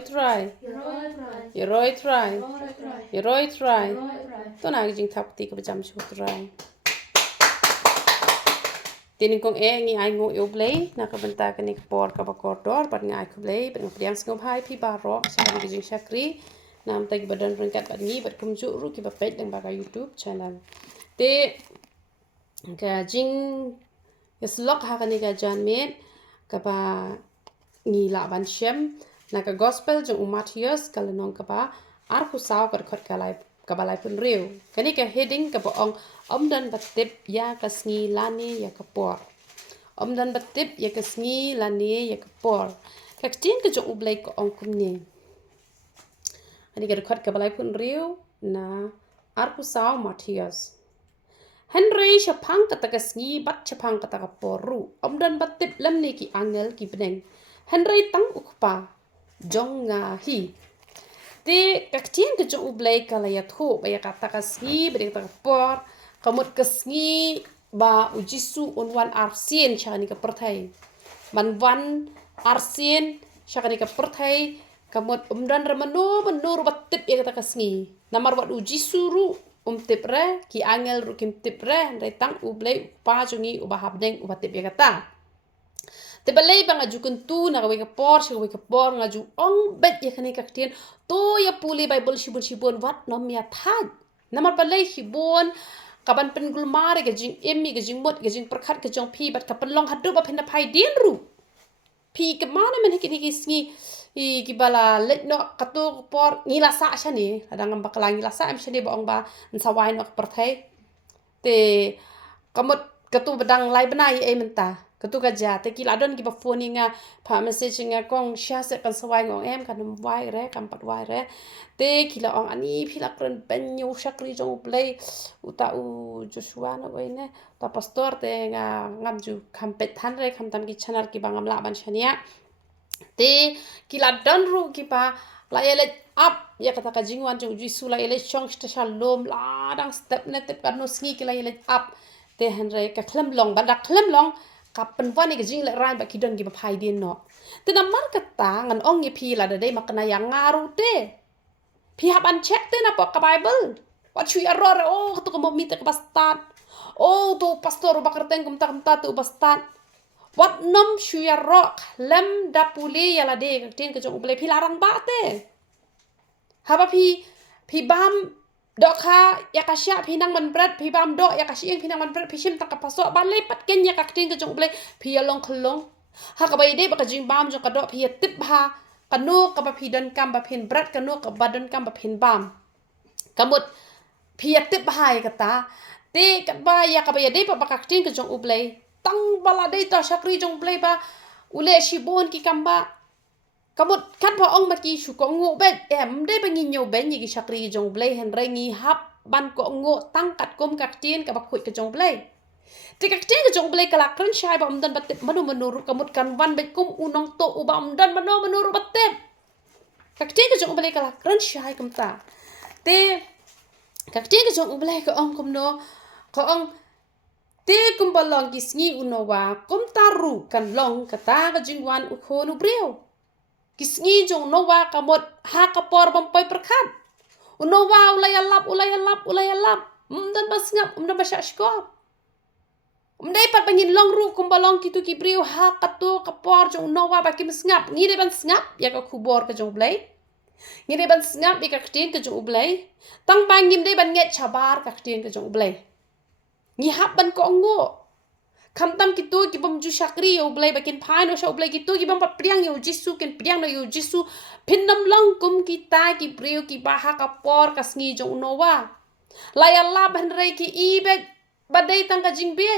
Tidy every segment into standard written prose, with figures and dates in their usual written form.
try. Yeroi try. Yeroi try. To na jing thap ti ka jam chu try. Tin kong ngi ai ngo yo play na ka benta ka ni por ka ba kotor pat ngai ku play ben priam sngom hai pi ba ro sa ni jing shakri nam ta ki badan rengkat bat ngi bat kum ju ru ki ba pet dang ba ka YouTube channel. Te ka jing yeslok ha ka ni ka jan met ka ba ngi la ban shem na ka gospel jong Matthias ka lenong ka ba ar ku saw ka khot ka lai ka balai pun riu kani ka heading ka boong dan batip ya ka sngi lani ya ka por dan batip ya ka sngi lani ya ka por ka tin ka jong ublai ko ong kum ni ani ka khot ka balai pun riu na ar ku saw Matthias Henry Chapang kata ka sngi bat chapang kata ka poru dan batip lam ni ki angel ki beneng Henry tang ukpa jong nga hi Te kaktian ke jong ublay kala ya thu ba ya kata ka sngi ba ya kata por kamut ka sngi ba ujisu unwan arsien chani ka perthai man wan arsien chani ka perthai kamut umdan ramano manur batip ya kata ka sngi namar wat ujisu ru tipre ki angel ru kim tipre ndai tang ublay pa jongi ubahabdeng ubatip ya kata Te balay ba nga jukun tu na kaway ka por nga ju ong bet ya kani kaktian to ya puli Bible shibun wat nom ya thad namar balay hibon kaban penggulmare ka jing emmi ka jing mot ka jing perkhat ka jong pi bat ka penlong hadu ba penda pai din ru pi ke mana men hiki sngi i kibala let no katu por ngila sa shani adang bakala ngila sa am shani ba ong ba nsawai no perthai te kamot katu badang lai banai e menta katu gaja te kila don ki ba phone nga pha message nga kong sha se kan sawai ngong em kan wai re kan pat wai re te kila ong ani phila kren pen nyu shakri jong play uta u Joshua no wai ne ta pastor te nga ngam ju kampet than re kam tam ki channel ki bangam la ban shania te kila don ru ki pa la yele up ya kata ka jingwan jong jisu la yele chong station lom la dang step ne tep kan no sngi kila yele up te henre ka khlem long bandak khlem long kapan wani ke jing le rai ba kidon gi ba phai din no te na mar ka ta ngan ong ye phi la de makna yang ngaru te phi haban check te na po ka bible what chui error oh to ko mi te ka bastat oh to pastor ba kerteng kum ta tu bastat what nom chui error lem da puli ya la de ka tin ka jong ble phi larang ba te haba phi bam dok ha ya kasya pinang man brat pi bam do ya kasyeng pinang man brat pishim tak pasok balai pat ken ya kakting ke jong ble pi long khlong ha ka bai de ba ka jing bam jong ka do pi tip ha kanu ka ba pi don kam ba pin brat kanu ka ba don kam ba pin bam kamut pi tip ha ya kata te ka ba ya ka ba de ba kakting ke jong ble tang bala de ta shakri jong ble ba ule shibon ki kamba kamut kan pa ong maki shu ko ngo bet em de ba ngi nyo ben yi shakri jong ble hen re ngi hap ban ko ngo tang kat kom kak tien ka ba khoi ka jong ble te kak tien ka jong ble kala kran shai ba umdan bat manu kamut kan wan bet kum unong to u ba umdan manu bat kak tien ka jong ble kala kran shai kam ta te kak tien ka jong ble ka ong kum no ka ong te kum ba long ki sngi uno wa kum taru kan long kata ka jingwan u khonu breu Kisngi jong nowa kamot ha kapor bampai perkat. Unowa ulay alap. Dan basngap dan basyashkop. Umday pat bangin long ru kumbalong kitu kibriu ha katu kapor jong nowa bakim sngap. Ngide ban sngap ya ka kubor ka jong blay. Ngide ban sngap ya ka ktin ka jong blay. Tang bangim day ban nget chabar ka ktin ka jong blay. Ngihap ban ko ngo. Kamtam kitu ki bam ju shakri yo blai bakin phain o sho blai kitu ki bam pat priang yo jisu ken priang no yo jisu phinnam long kum kita ki priu ki baha ka por ka sngi jo nowa lai allah ban rei ki ibe badai tang ka jing be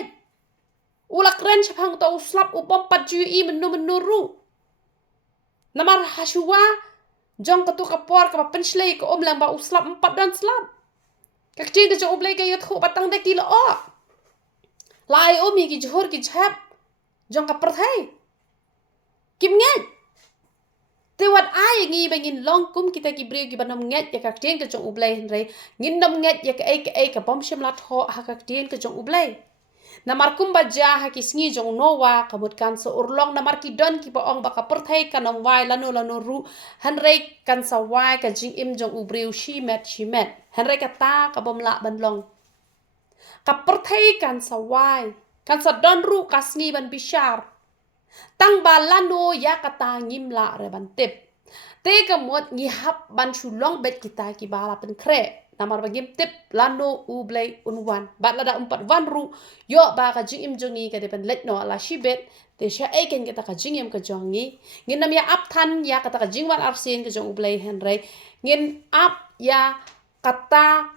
ula kren chapang to uslap upam pat ju i menu ru namar hashuwa jong ka tu ka por ka penslei ko lang ba uslap empat dan slap ka kti de jo blai ka yot khu batang de kilo o Lai omi ki johor ki chap jong ka perthai kim nget te wat ai ngi bangin long kum kita ki breu ki banom nget ya ka tien ka jong ublai hen rei ngin nom nget ya ka ai ka bom shim la tho ha ka tien ka jong ublai Namar kumba jaha kisngi jong nowa kamut kan so urlong namar ki don ki ba ong baka perthai kanong wai lanu ru hanrei kan sa wai ka jing im jong ubriu shimet hanrei ka ta ka bom la ban long ka perthai kan sa wai kan sa don ru kasngi ban bishar tang ba lanu ya kata ngim la re ban tip te ka mot ngi hap ban shulong bet kita ki bala pen kre namar bagim tip lano ublay unwan bat lada umpat wan ru yo ba ka jing im jongi ka depan let no ala shibet te sha eken kita ka jing im ka jongi ngin nam ya ap than ya kata ka jing wan arsen ka jong ublay henrei ngin ap ya kata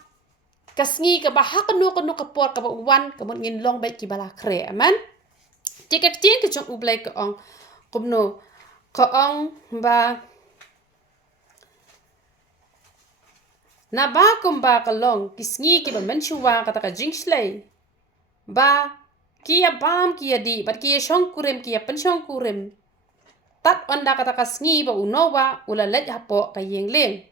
kasngi ka ba hakanu kanu ka por ka ba wan ka mon ngin long bet ki bala kre aman tika ting ka jong ublay ka ong kumno ka ong ba na ba kumba kalong kisngi ki ba menchuwa kata ka jingslay ba kia bam kia di bat kia shong kurem kia penshong kurem tat onda kata ka sngi ba unowa ula let hapo ka yeng leng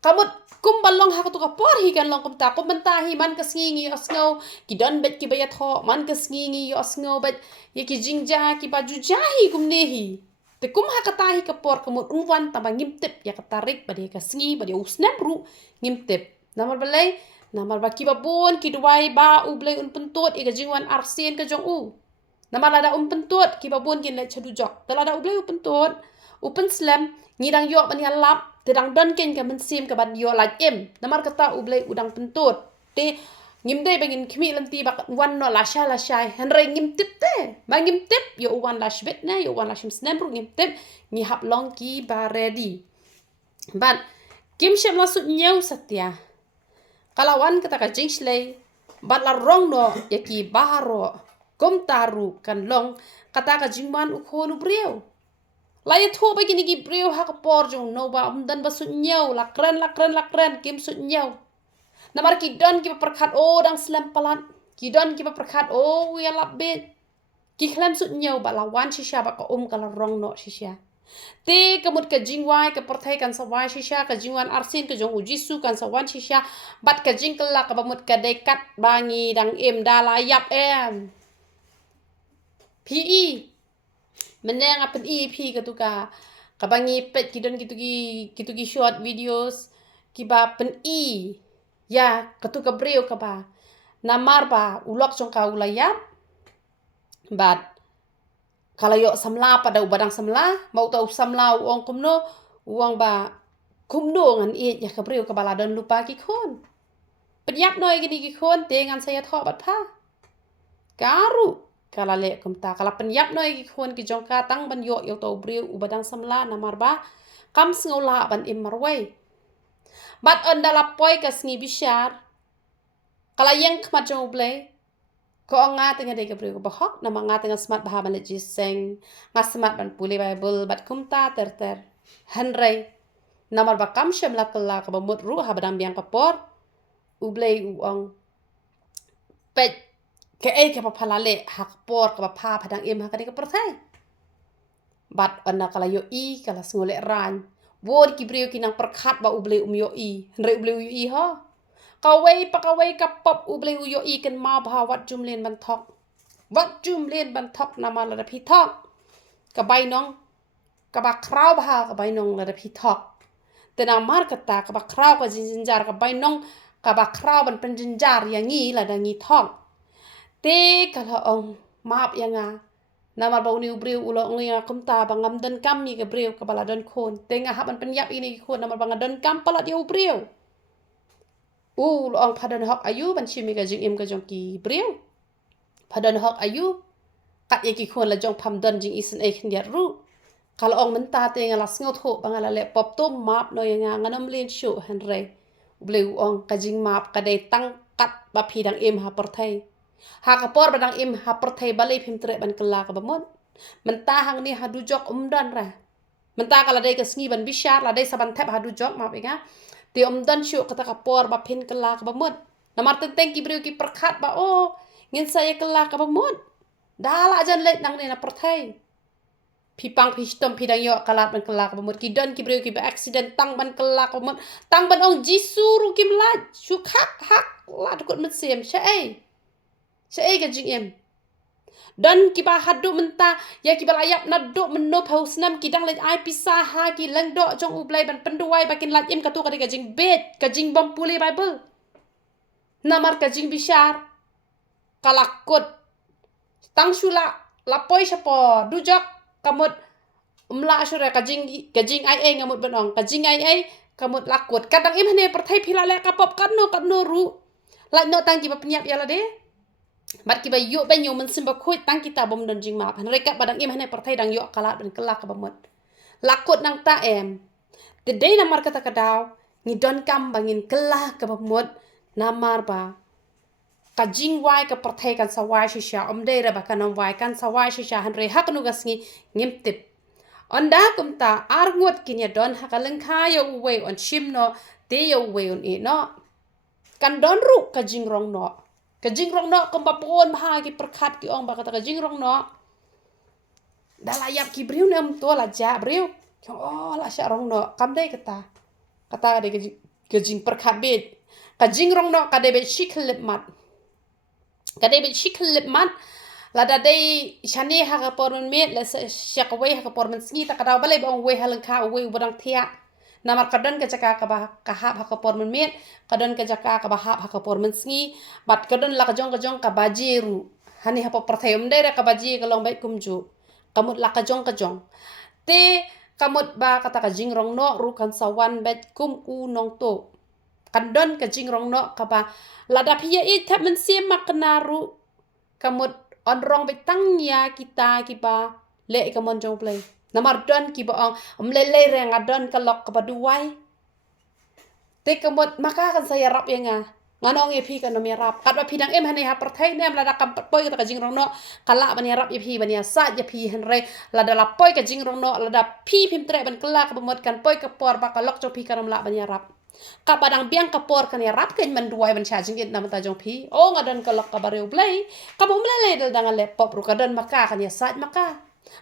kamut kumbalong ha tu ka por hi kan long kumta kum bentahi man ka sngi ngi osngo ki don bet ki ba ya tho man ka sngi ngi osngo bet ye ki jingja ki ba jujahi kum nehi te kum ha kata hi ka por kamut unwan tamba ngimtip ya katarik ba de ka sngi ba de usnap ru ngimtip namar balai namar ba ki ba bon ki duai ba u blai un pentot i ka jingwan arsen ka jong u namar lada pentot ki ba bon kin le chadu jok ta lada u blai u pentot u pen slam ngidang yo ban ya lap te dang don ken ka men sim ka ban yo la em namar kata u blai udang pentot te ngim dei bangin khmi lam ti ba wan no la sha henrei ngim tip te ba ngim tip yo wan la shbet na yo wan la shim snam ru ngim tip ngi hap long ki ba ready ban kim shem la sut nyau satya kalawan kata ka jingslay bat la rong no yaki baharo kom taru kan long kata ka jingman u khonu breu la ye tho ba gini gi breu ha ka por jong no ba dan ba sut nyau la kran kim sut nyau namar ki don ki perkhat o dang slam palat ki don ki perkhat o ya labet ki khlam sut nyau ba la wan shisha ba ka kala rong no shisha te kamut ka jingwai ka perthai kan sawai shisha ka jingwan arsin ka jong ujisu kan sawan shisha bat ka jingkala ka bamut ka dekat bangi dang em dala yap em PE meneng apen EP ka tu ka bangi pet kidon gitu gi short videos ki ba pen ya katu ka breu ka ba namar ba ulok jong ka ulayap bat kalau yo samla pada ubadang samla mau tau samla uang kumno uang ba kumno ngan i ya kabreu ka baladon lupa ki khon penyap noi gini ki khon te ngan saya tho bat pha karu kala le kumta kala penyap noi ki khon ki jong ka tang ban yo tau breu ubadang samla namar ba kam sngola ban im marwai bat ondala poi ka sngi bishar kala yang khmat jong blai ko nga tengah dei gabriel bahok nama nga tengah smart baha ban jiseng nga smart ban puli bible bat kumta ter hanrei namar bakam shamla kala ka bamut ru ha badam biang kapor ublei uang pet ke ka papalale hak por ka pa padang im ha ka ka perthai bat anda kala yo i kala ngole ran wor ki brio kinang perkhat ba ublei yo i hanrei ublei yo i ha kawai pakawai kapop ublei uyo ikan ma bha wat jumlen ban thok nama la phi thok ka bai nong ka ba kraw bha ka bai nong la phi thok tena mar kata ka ba kraw ka jinjar ka bai nong ka ba kraw ban pen jinjar yang ngi la da ngi thok te kala ong map yanga nama ba uni ubreu ulo ngi kumta ba ngam dan kam mi ka breu ka bala don khon te nga haban pen yap ini khon nama ba ngadon kam pala dia ubreu ong padan hok ayu ban chimi ka jing im ka jong ki breu padan hok ayu kat ye ki khon la jong pham don jing isen e khin yat ru kala ong menta te ngala sngot ho bangala le pop to map no yang nganam len shu hanrei bleu ong ka jing map ka de tang kat ba phi dang im ha perthai ha ka por badang im ha perthai balai phim tre ban kala ka bamon menta hang ni hadu jok dan ra menta kala de ka sngi ban bishar la de saban thep hadu jok map inga te dan syu kata ka por ba phin kala ka bamut namar teng ki breu ki perkhat ba ngin saya kala ka bamut dala jan le nang ne na perthai pipang pistom pidang yo kalat ban kala ka bamut ki don ki breu ki ba accident tang ban kala ka bamut tang ban ong jisuru kim la shu khak hak la dukut met sem sha Saya ke jing em. Dan kiba hadu menta ya kiba layap na do menno pausnam kidang lej ai pisah ha ki lang do jong ublai ban penduai bakin laj em katu ka jing bet ka jing bom pule bible namar ka jing bishar kalakut tang shula lapoi shapo dujok kamut umla syura ka jing ai ngamut benong ka jing ai kamut lakut kadang im hane perthai phila le kapop kanno ru laj no tang kiba penyap ya la de bat kiba yuk ben yo men simba khoi tang kita bom don jing ma pan reka badang im hane perthai dang yo kalat ben kelak ka bamut lakut nang ta em de dei namar kata kadaw ni don kam bangin kelah ka bamut namar ba ka jing wai ka perthai kan sawai shisha dei ra ba kan wai kan sawai shisha han re hak nu gasngi ngimtip onda kumta arngot kinya don hakaleng khayo uwe on shimno te yo uwe on e no kan don ru ka jing rong no ka jing rong no kumpa pon bahagi perkhat ki ong ba kata ka jing rong no dalayap ki briu nem to la ja briu oh la sha rong no kam dei kata de ka jing perkhat bet ka jing rong no ka de be shiklip mat lada dei shani ha ka porun met la syak we ha ka porun sngi ta kadaw balai bong we halang kha we bodang thia namar kadon ka jaka ka ba ka hap ha ka porun met kadon ka jaka ka ba hap ha ka porun sngi bat kadon la ka jong ka bajiru hani ha po perthayum dei ra ka baji ka long bai kumju kamut la ka jong te kamut ba kata ka jing rong no ru kan sawan bet kum u nong to kadon ka jing rong no ka ba lada phia i thap men sim mak naru kamut on rong bai tang ya kita kiba le ka mon jong play namar don kiba ong le reng adon ka lok ka baduai te kamut maka kan saya rap ya nganong ye phi kan mi rap kat ba phi dang em hane ha perthai nem lada kam poi ka jing rong no kala ban ya rap ye phi ban ya sa ye phi han re lada la poi ka jing rong no lada phi phim tre ban kala ka bamot kan poi ka por ba ka lok jo phi kan la ban ya rap ka badang biang ka por kan ya rap ken man duai ban cha jing it nam ta jong phi o ngadon ka lok ka bareu play ka bom le dal dang le pop ru ka don maka kan ya sa maka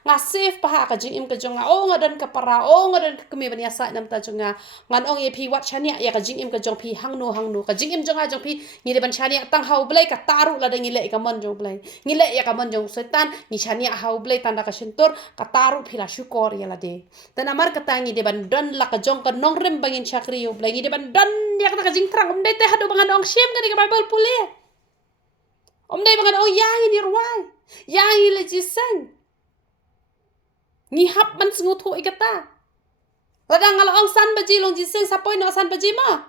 nga safe paha ka jing im ka jonga o ngadon ka para o ngadon ka kemi ban ya sa nam ta jonga ngan ong ye phi wat chania ya ka jing im ka jong phi hang no ka jing im jonga jong phi ngi de ban chania tang hau blai ka taru la dang ile ka mon jong blai ngile ya ka mon jong setan ni chania hau blai tanda ka sentur ka taru phi la syukor ya la de tan amar ka tangi de ban don la ka jong ka nong rem bangin chakri yo blai ngi de ban don ya ka jing trang de te hadu bangan ong shim ka di ka bible pule de bangan ong yang ni ruai yang ile jiseng ngi hap man sengu thu ikata ladang ala ong san baji long jiseng sapoi no san baji ma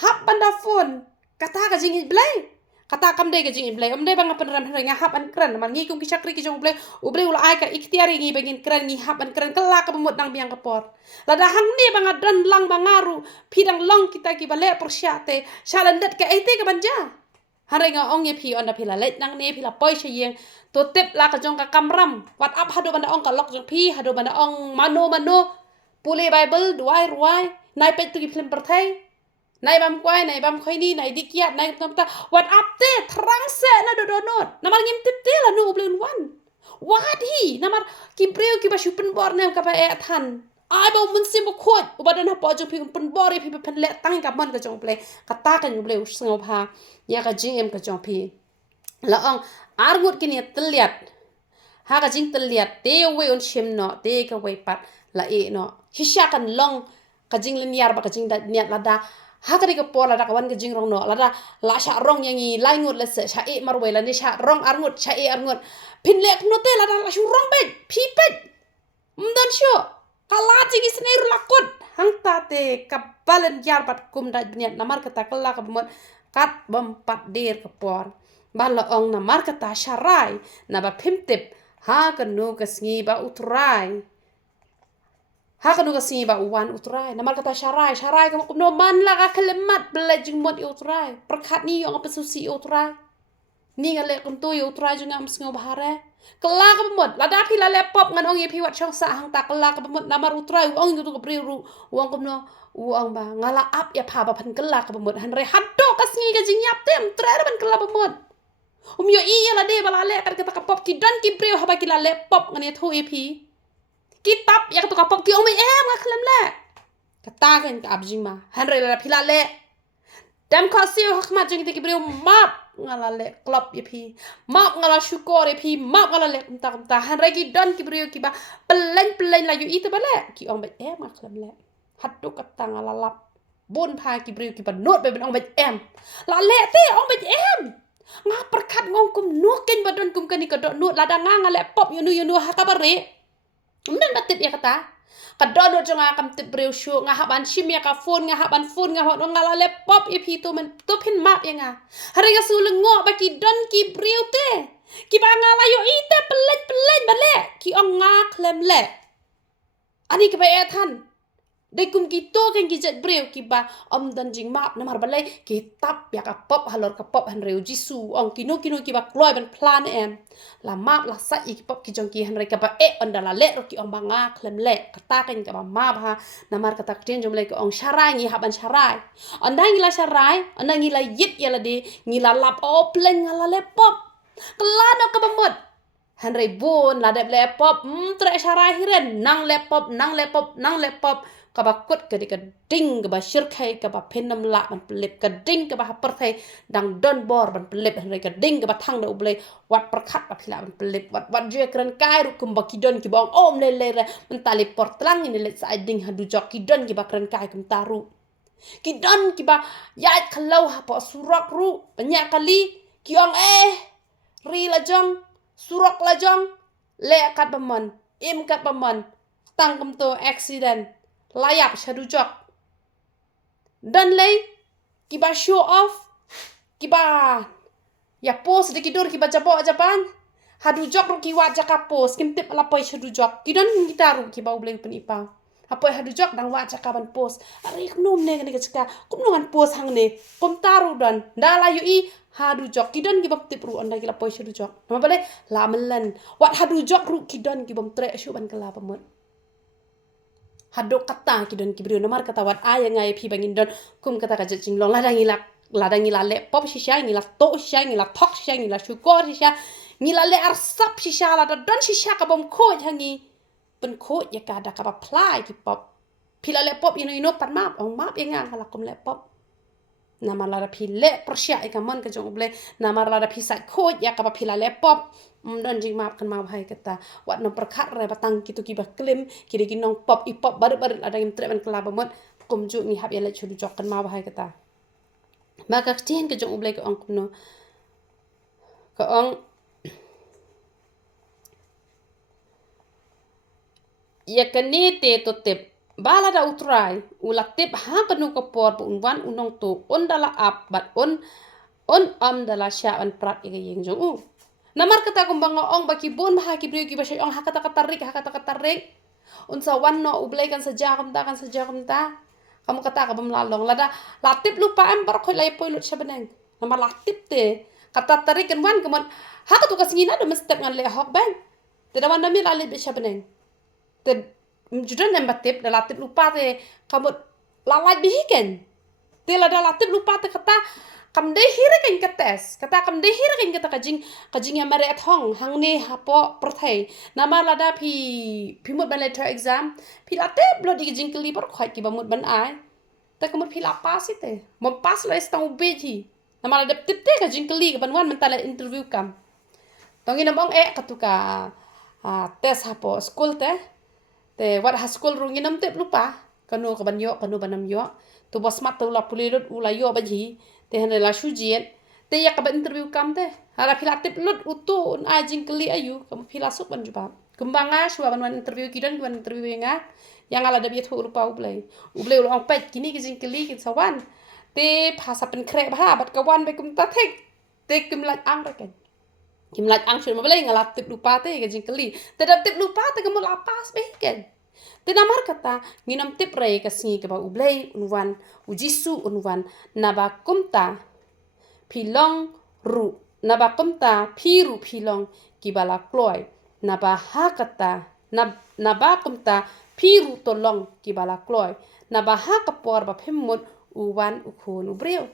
hap banda phone kata ka jing blai kata kam dei ka jing blai de bang pen ram nga hap an kran man ngi kum ki chakri ki jong blai ublai ula ai ka ikhtiari ngi bagin kran ngi hap an kran kala ka bemut nang biang ka por lada hang ni bang adon lang bangaru pidang long kita ki bale persyate shalandat ka ite ka banja hare nga ong ye phi on da phila let nang ne phila poi she yeng to tep la ka jong ka kamram wat up hado banda ong ka lok jong phi hado banda ong mano pule bible duai ruai nai pet tu ki film perthai nai bam kwai nai bam khoi ni nai dikiat nai tamta wat up te thrang se na do not namar ngim tip te la nu blun wan wat hi namar ki preu ki ba shupen bor nem ka ba e than ai ba mun sim khot ubadan ha po jong phi pen bor e phi pen le tang ka man ka jong ple kata kan ble usngo pha ya ka jing em ka jong phi la ong argut kini teliat ha ka jing teliat te we on shim no te ka we pat la e no hisya kan long ka jing linear ba ka jing da niat lada ha ka ka por lada ka wan ka jing rong no lada la sha rong yang i lai ngut la se sha e mar we la ni sha rong arngut sha e arngut pin lek no te lada la shu rong bet phi pet mdan sho kala jing isne ru lakut hang ta te ka balen yar pat kum da niat namar ka ta kala ka bemot kat bom pat dir ka por bala ong na markata sharai na ba pimtip ha kanu kasngi ba utrai ha kanu kasngi ba uwan utrai na markata sharai ka no man la ka kelemat belajing mod utrai perkat ni yang apa susi utrai ni ngale kun tu utrai junga msngo bahare kala ka mod la da phi la laptop ngan ong ye phi wat chong sa hang ta kala ka mod namar utrai ong tu ka priru uang kumno uang ba ngala ap ya pha ba phan kala ka mod han re haddo kasngi ka jingyap tem tra ban kala ba mod yo iya la de bala le kata kapop ki don ki breu haba ki la le pop ngane thu ep kitab ya to kapop ki ome em nga khlem le kata kan ka abjing ma han re la phila le Dam khasil hakmat jeng tiki beriu map ngalale klop ya pi map ngala syukur ya pi map ngalale kumta han regi don ki beriu ki ba pelen la yu itu bale ki ong bet aklam le hatu kata ngalalap bun pha ki beriu ki ba not be ben ong bet la le te ong bet nga perkat ngong kum nukin badon kum kani kadok nut lada nga ngale pop yunu hakabare men batip ya kata kadon jo nga kam tip breu shu nga haban shim ya ka phone nga haban phone nga hot nga la laptop i phi to men to pin map ya nga hari ga sulung ngo ba ki don ki breu te ki ba nga la yo ite pelet bale ki ong nga klem le ani ki ba e than de kum ki to ken ki jet breu ki ba om dan jing map namar bale ki tap ya ka pop halor ka pop han reu jisu ong kino ki ba kloi ben plan la map la sa i ki pop ki jong ki han re ka ba onda la le ro ki ong ba nga klem le kata ken ka ba map ha namar kata kten jom le ko ong sharai ngi haban sharai onda ngi la sharai onda ngi la yip ya la de ngi la lap o plen ngala le pop kelano ka ba mot han re bon la de le pop tre sharai hiren nang laptop kabakut ketika ding kaba syirkai kaba penam la ban pelip keding kaba hapertai dang don bor ban pelip han reka ding kaba thang da ublei wat perkhat ba phila ban pelip wat je kran kai ru kum bakidon ki bong om le mentali portlang ini le sai ding hadu jok kidon ki ba kran kai kum taru kidon ki ba yait khalau ha po surak ru banyak kali kiong ri la jong surak la jong le kat bamon im kat bamon tang kum to accident layak syadujok dan lay kiba show off kiba ya post de kidur kiba jabo japan hadujok ru kiwa jaka post kimtip lapoi syadujok kidan kita ru kiba ubleng penipa apoi hadujok dang wa jaka ban post ari knum ne ne keceka kumnungan post hang ne kom taru dan dala yu i hadujok kidan kiba tip ru onda kila poi syadujok nama bale lamelan wat hadujok ru kidan kiba tre syu ban kala pamut hadok kata ki don ki brio namar kata wat aya ngai phi bangin don kum kata ka jing long ladang ila le pop shisha ngila to shisha ngila thok shisha ngila syukur shisha ngila le arsap shisha la don shisha ka bom ko hangi pen ko ya ka da ka ba plai ki pop pila le pop ino pan map ong map ya ngang hala kum le pop nama la phi le persya ka mon ka jong ble nama la phi sa ko ya ka ba pila le pop dan jing map kan mau hai kata wat no perkhat re batang kitu ki ba klim kiri ginong pop i pop bar ada im treban kala bamot kum ju ni hab ya le chudu jok kan mau hai kata maka tien ke jong ublai ko ong kuno ko ong ya kani te to tip bala da utrai ula tip ha panu ko por bu unwan unong tu ondala ap bat on dala sha an prat ige yeng jong namar kata kumbang ong baki bon bah ki brio ki bashay ong hakata kata rik unsa wan no ublay kan saja ta kamu kata ka bam lalong lada latip lupa am bar khoi lay poi lut shabeneng namar latip te kata tarik kan wan kamon hakatu kasingina do mestep ngan le hok bang te dawan dami lalit be shabeneng te judan em batip da latip lupa te kamu lalai bihiken te lada latip lupa te kata kam de hira kan kates kata kam de hira kan kata kajing ya mare at hong hang ne hapo perthai nama lada phi mut ban letter exam phi la te blo di jing kli por khoi ki ba mut ban ai ta kamut phi la pass ite mo pass la stang ubeji nama lada tip te ka jing kli ban wan mentala interview kam tongi namong katuka tes hapo school te wat ha school rungi nam tip lupa kanu ka ban yo kanu banam yo tu bos mat tu la pulirut ula yo baji te han la shujiet te ya ka interview kam te hara philatip lut utu un ajing keli ayu kam philasuk ban juba kembanga shua ban interview kidan ban interview nga yang ala da biet rupa ublay ulang pet kini ki jing keli ki sawan te phasa pen kre ba bat kawan be kum ta thek te kim laj ang raken kim laj ang shul ma blay ngala tip lupa te ki jing keli te da tip lupa te kam la pas be ken te namar kata nginam tip ray kasi ke ba ublay unwan ujisu unwan naba kumta pilong ru naba kumta piru pilong kibala kloy naba hakata naba kumta piru tolong kibala kloy naba hakapor ba phemmut uwan ukhon ubreu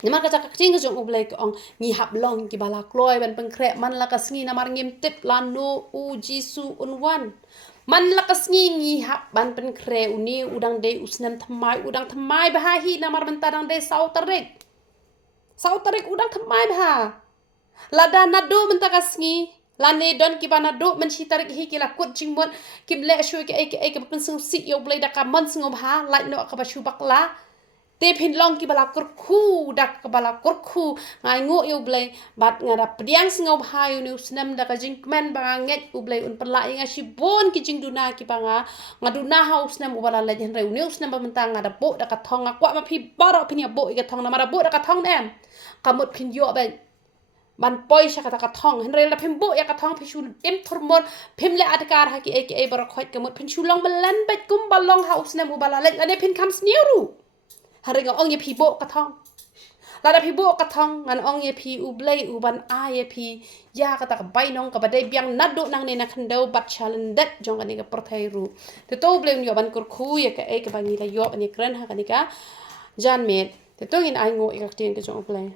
namar kata kacing jong ublay ko ong ngi hab long kibala kloy ban pengkre man la kasngi namar ngim tip lanu ujisu unwan Man lakas ngi hap ban pen kre uni udang de usnam thamai bahahi namar bentadang de sautarik udang thamai bah lada nado mentakas ngi lane don ki banado men tarik hi ki la kut jingmon kim le shu ki ai ke pen sung si yo blai da ka man sung bah lai no ka ba shu bakla te phin long ki bala kurkhu dak ka bala kurkhu ngai ngo yo blai bat ngara pdiang singau bhai uni usnam da ka jingmen ba nget u blai un perla nga shibon ki jing duna ki banga ngaduna ha usnam u bala la jen re uni usnam ba mentang ngada bo da ka thong kwa ma phi baro phin ya bo i ka thong na mara bo da ka thong nem kamut phin yo ba man poi sha kata ka thong hen re la phim bo ya ka thong phi shul im thurmon phim le adkar ha ki e baro khoit kamut phin shulong balan bet kum balong ha usnam u bala la ne phin kam sniru hari nga ong ye pi bo ka thong la da pi bo ka thong ngan ong ye pi u blai u ban a ye pi ya ka ta ka bai nong ka ba dai biang nadu nang ne na khando bat chalen dat jong ani ka prothai ru te to blai yo ban kur khu ye ka e ka bangi la yo ani kran ha ka ni ka jan met te to in ai ngo e ka tien ka jong blai